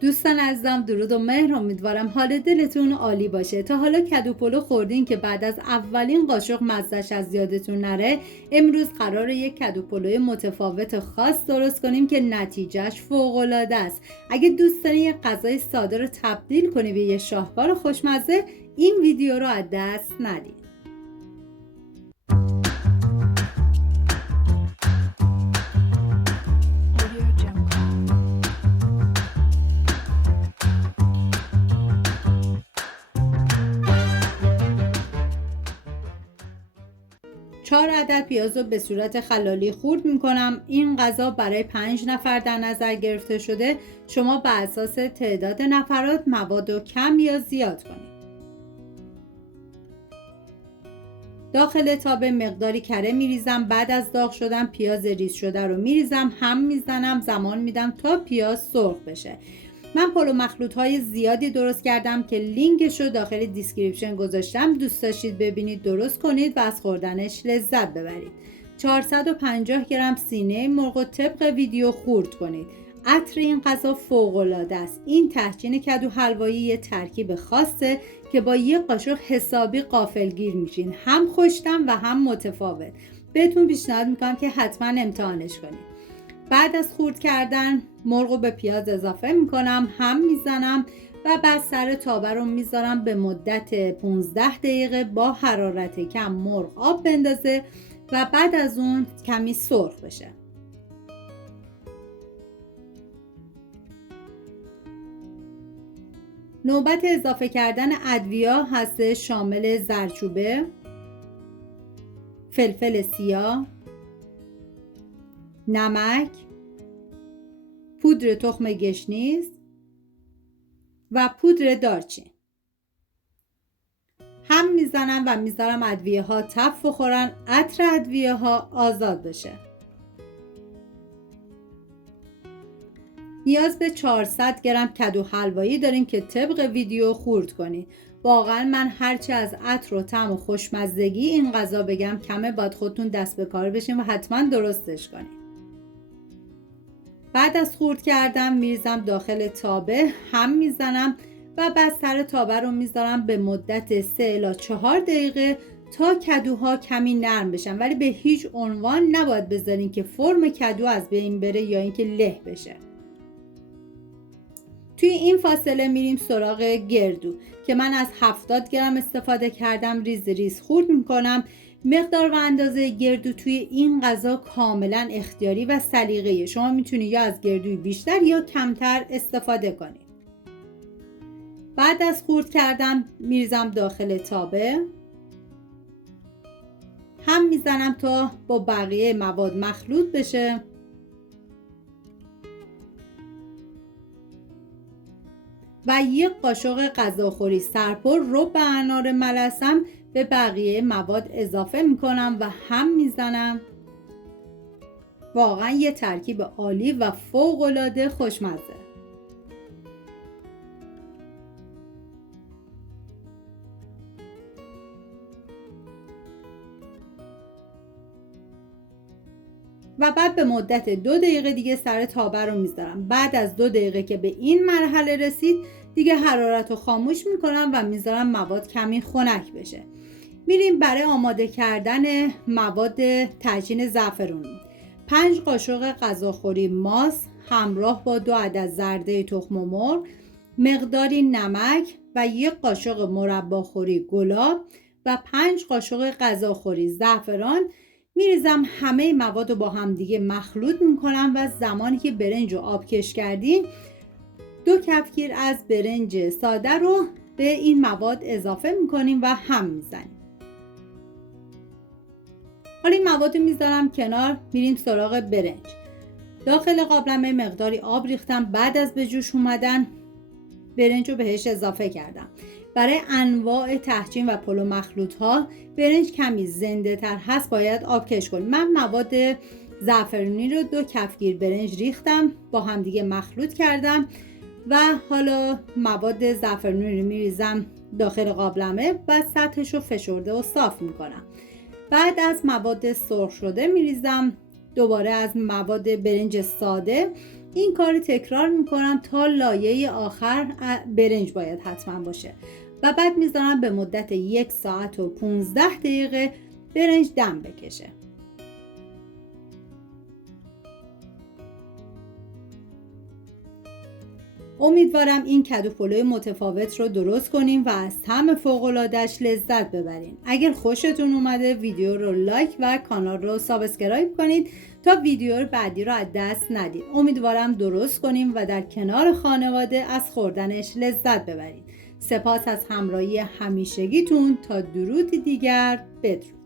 دوستان عزیزم، درود و مهر. امیدوارم حال دلتون عالی باشه. تا حالا کدو پلو خوردین که بعد از اولین قاشق مزهش از یادتون نره؟ امروز قراره یک کدو پلوی متفاوت خاص درست کنیم که نتیجهش فوق‌العاده است. اگه دوست دارین یک غذای ساده رو تبدیل کنی به یه شاهکار خوشمزه، این ویدیو رو از دست ندید. 4 عدد پیاز رو به صورت خلالی خورد میکنم. این غذا برای 5 نفر در نظر گرفته شده. شما به اساس تعداد نفرات مواد رو کم یا زیاد کنید. داخل تابه مقداری کره میریزم. بعد از داغ شدن پیاز ریز شده رو میریزم، هم میزنم، زمان میدم تا پیاز سرخ بشه. من پلو مخلوط های زیادی درست کردم که لینکش رو داخل دیسکریپشن گذاشتم. دوست داشتید ببینید درست کنید و از خوردنش لذت ببرید. 450 گرم سینه مرغ رو طبق ویدیو خورد کنید. عطر این غذا فوق‌العاده است. این تهچین کدو حلوایی یه ترکیب خاصه که با یه قاشق حسابی غافلگیر میشین. هم خوش‌طعم و هم متفاوت. بهتون پیشنهاد میکنم که حتما امتحانش کنید. بعد از خورد کردن مرغ رو به پیاز اضافه میکنم، هم میزنم و بعد سر تابه رو میذارم به مدت 15 دقیقه با حرارت کم مرغ آب بندازه و بعد از اون کمی سرخ بشه. نوبت اضافه کردن ادویه هست، شامل زردچوبه، فلفل سیاه، نمک، پودر تخم گشنیز و پودر دارچین. هم میزنم و میذارم ادویه ها تف بخورن، عطر ادویه ها آزاد بشه. نیاز به 400 گرم کدو حلوایی داریم که طبق ویدیو خورد کنید. واقعا من هرچی از عطر و طعم و خوشمزگی این غذا بگم کمه، باید خودتون دست به کار بشین و حتما درستش کنید. بعد از خورد کردم میریزم داخل تابه، هم میزنم و بعد سر تابه رو میذارم به مدت 3 الی 4 دقیقه تا کدوها کمی نرم بشن، ولی به هیچ عنوان نباید بذارین که فرم کدو از بین بره یا اینکه له بشه. توی این فاصله میریم سراغ گردو که من از 70 گرم استفاده کردم. ریز ریز خورد میکنم. مقدار و اندازه گردو توی این غذا کاملا اختیاری و سلیقه‌ایه. شما میتونید یا از گردوی بیشتر یا کمتر استفاده کنید. بعد از خورد کردن میریزم داخل تابه، هم میزنم تا با بقیه مواد مخلوط بشه و یک قاشق غذاخوری سرپر رب انار ملسم به بقیه مواد اضافه میکنم و هم میزنم. واقعا یه ترکیب عالی و فوق‌العاده خوشمزه. و بعد به مدت 2 دقیقه دیگه سر تابه رو میذارم. بعد از 2 دقیقه که به این مرحله رسید دیگه حرارت رو خاموش میکنم و میذارم مواد کمی خنک بشه. میریم برای آماده کردن مواد تهچین زعفرون. 5 قاشق غذاخوری ماست همراه با 2 عدد زرده تخم مرغ، مقداری نمک و 1 قاشق مرباخوری گلاب و 5 قاشق غذاخوری زعفران. میریزم همه مواد رو با هم دیگه مخلوط میکنم و زمانی که برنج رو آبکش کردیم 2 کفگیر از برنج ساده رو به این مواد اضافه میکنیم و هم میزنیم. حالا این مواد رو میذارم کنار. میریم سراغ برنج. داخل قابلمه مقداری آب ریختم. بعد از به جوش اومدن برنج رو بهش اضافه کردم. برای انواع تهچین و پلو مخلوط ها برنج کمی زنده تر هست، باید آبکش کنیم. من مواد زعفرونی رو 2 کفگیر برنج ریختم، با هم دیگه مخلوط کردم و حالا مواد زعفرونی رو میریزم داخل قابلمه و سطحش رو فشرده و صاف میکنم. بعد از مواد سرخ شده میریزم دوباره از مواد برنج ساده. این کار تکرار میکنم تا لایه آخر برنج باید حتما باشه و بعد میذارم به مدت 1 ساعت و 15 دقیقه برنج دم بکشه. امیدوارم این کدو پلوی متفاوت رو درست کنیم و از طعم فوق‌العاده‌اش لذت ببرین. اگر خوشتون اومده ویدیو رو لایک و کانال رو سابسکرایب کنید تا ویدیو بعدی رو از دست ندید. امیدوارم درست کنیم و در کنار خانواده از خوردنش لذت ببرید. سپاس از همراهی همیشگیتون. تا درودی دیگر، بدرود.